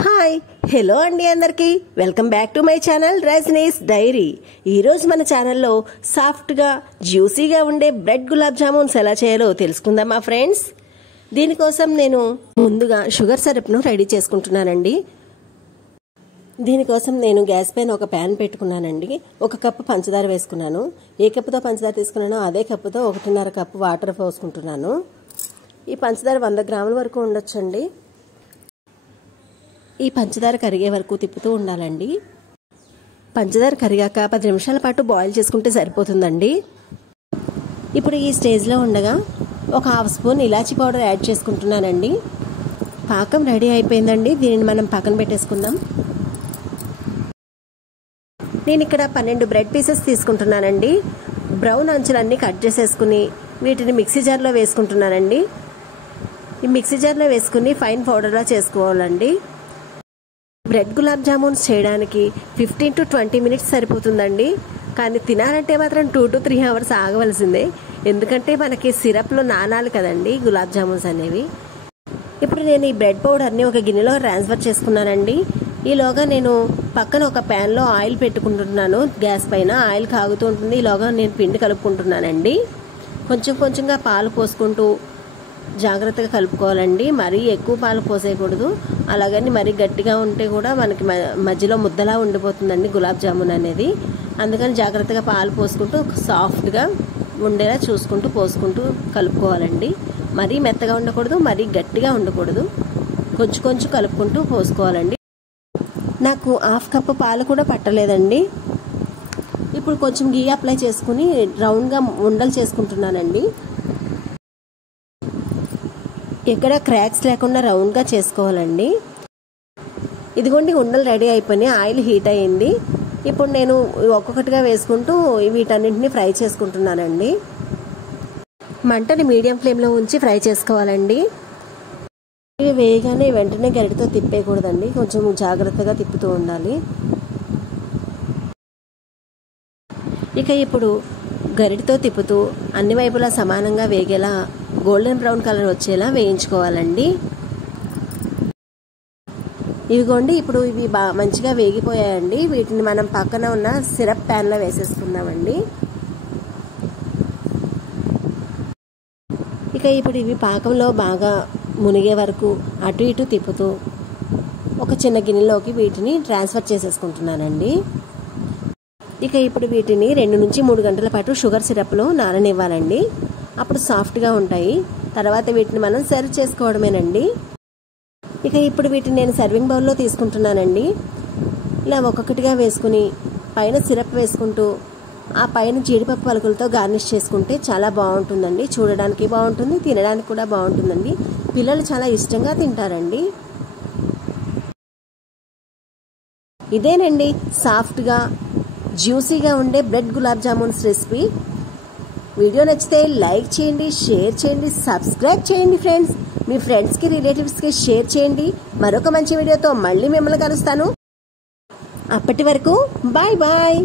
Hi hello అండి అందరికీ welcome back to my channel Rajini's diary. ఈరోజు మన ఛానల్లో సాఫ్ట్గా జ్యూసీగా ఉండే బ్రెడ్ గులాబ్ జామున్స్ ఎలా చేయాలో తెలుసుకుందామా ఫ్రెండ్స్. దీనికోసం నేను ముందుగా షుగర్ సిరప్ను రెడీ చేసుకుంటున్నానండి. దీనికోసం నేను గ్యాస్ పైన ఒక ప్యాన్ పెట్టుకున్నానండి. 1 కప్పు పంచదార వేసుకున్నాను. ఏ కప్పుతో పంచదార తీసుకున్నానో అదే కప్పుతో 1.5 కప్పు వాటర్ పోసుకుంటున్నాను. ఈ పంచదార 100 గ్రాముల వరకు ఉండొచ్చండి. ఈ పంచదార కరిగే వరకు తిప్పుతూ ఉండాలండి. పంచదార కరిగాక 10 నిమిషాల పాటు బాయిల్ చేసుకుంటే సరిపోతుందండి. ఇప్పుడు ఈ స్టేజ్లో ఉండగా ఒక 1/2 స్పూన్ ఇలాచీ పౌడర్ యాడ్ చేసుకుంటున్నానండి. పాకం రెడీ అయిపోయిందండి. దీనిని మనం పక్కన పెట్టేసుకుందాం. నేను ఇక్కడ 12 బ్రెడ్ పీసెస్ తీసుకుంటున్నానండి. బ్రౌన్ అంచులన్నీ కట్ చేసేసుకుని వీటిని మిక్సీ జార్లో వేసుకుంటున్నానండి. ఈ మిక్సీ జార్లో వేసుకుని ఫైన్ పౌడర్లా చేసుకోవాలండి. బ్రెడ్ గులాబ్ జామున్స్ చేయడానికి 15 to 20 మినిట్స్ సరిపోతుందండి. కానీ తినాలంటే మాత్రం 2 to 3 అవర్స్ ఆగవలసిందే. ఎందుకంటే మనకి సిరప్లో నానాలి కదండి గులాబ్ జామున్స్ అనేవి. ఇప్పుడు నేను ఈ బ్రెడ్ పౌడర్ని ఒక గిన్నెలో ట్రాన్స్ఫర్ చేసుకున్నానండి. ఈలోగా నేను పక్కన ఒక ప్యాన్లో ఆయిల్ పెట్టుకుంటున్నాను. గ్యాస్ పైన ఆయిల్ కాగుతూ ఉంటుంది. ఈలోగా నేను పిండి కలుపుకుంటున్నానండి. కొంచెం కొంచెంగా పాలు పోసుకుంటూ జాగ్రత్తగా కలుపుకోవాలండి. మరీ ఎక్కువ పాలు పోసేయకూడదు. అలాగని మరీ గట్టిగా ఉంటే కూడా మనకి మధ్యలో ముద్దలా ఉండిపోతుందండి గులాబ్ జామున్ అనేది. అందుకని జాగ్రత్తగా పాలు పోసుకుంటూ సాఫ్ట్గా ఉండేలా చూసుకుంటూ పోసుకుంటూ కలుపుకోవాలండి. మరీ మెత్తగా ఉండకూడదు, మరీ గట్టిగా ఉండకూడదు. కొంచెం కొంచెం కలుపుకుంటూ పోసుకోవాలండి. నాకు 1/2 కప్పు పాలు కూడా పట్టలేదండి. ఇప్పుడు కొంచెం గీ అప్లై చేసుకుని రౌండ్గా ఉండలు చేసుకుంటున్నానండి. ఎక్కడ క్రాక్స్ లేకుండా రౌండ్గా చేసుకోవాలండి. ఇదిగోండి ఉండలు రెడీ అయిపోయినాయి. ఆయిల్ హీట్ అయ్యింది. ఇప్పుడు నేను ఒక్కొక్కటిగా వేసుకుంటూ వీటన్నింటినీ ఫ్రై చేసుకుంటున్నానండి. మంటని మీడియం ఫ్లేమ్లో ఉంచి ఫ్రై చేసుకోవాలండి. ఇవి వేయగానే వెంటనే గరిటతో తిప్పేయకూడదండి. కొంచెం జాగ్రత్తగా తిప్పుతూ ఉండాలి. ఇక ఇప్పుడు గరిటతో తిప్పుతూ అన్ని వైపులా సమానంగా వేగేలా గోల్డెన్ బ్రౌన్ కలర్ వచ్చేలా వేయించుకోవాలండి. ఇవిగోండి ఇప్పుడు ఇవి మంచిగా వేగిపోయాయండి. వీటిని మనం పక్కన ఉన్న సిరప్ ప్యాన్లో వేసేసుకుందామండి. ఇక ఇప్పుడు ఇవి పాకంలో బాగా మునిగే వరకు అటు ఇటు తిప్పుతూ ఒక చిన్న గిన్నెలోకి వీటిని ట్రాన్స్ఫర్ చేసేసుకుంటున్నానండి. ఇక ఇప్పుడు వీటిని 2 నుంచి 3 గంటల పాటు షుగర్ సిరప్లో నాననివ్వాలండి. అప్పుడు సాఫ్ట్గా ఉంటాయి. తర్వాత వీటిని మనం సర్వ్ చేసుకోవడమేనండి. ఇక ఇప్పుడు వీటిని నేను సర్వింగ్ బౌల్లో తీసుకుంటున్నానండి. ఇలా ఒక్కొక్కటిగా వేసుకుని పైన సిరప్ వేసుకుంటూ ఆ పైన జీడిపప్పు పలుకులతో గార్నిష్ చేసుకుంటే చాలా బాగుంటుందండి. చూడడానికి బాగుంటుంది, తినడానికి కూడా బాగుంటుందండి. పిల్లలు చాలా ఇష్టంగా తింటారండి. ఇదేనండి సాఫ్ట్గా జ్యూసీగా ఉండే bread gulab jamuns recipe. Video నచ్చితే లైక్ చేయండి, షేర్ చేయండి, సబ్స్క్రైబ్ చేయండి ఫ్రెండ్స్. మీ ఫ్రెండ్స్కి రిలేటివ్స్కి షేర్ చేయండి. మరొక మంచి వీడియోతో మళ్ళీ మిమ్మల్ని కలుస్తాను. అప్పటి వరకు బాయ్ బాయ్.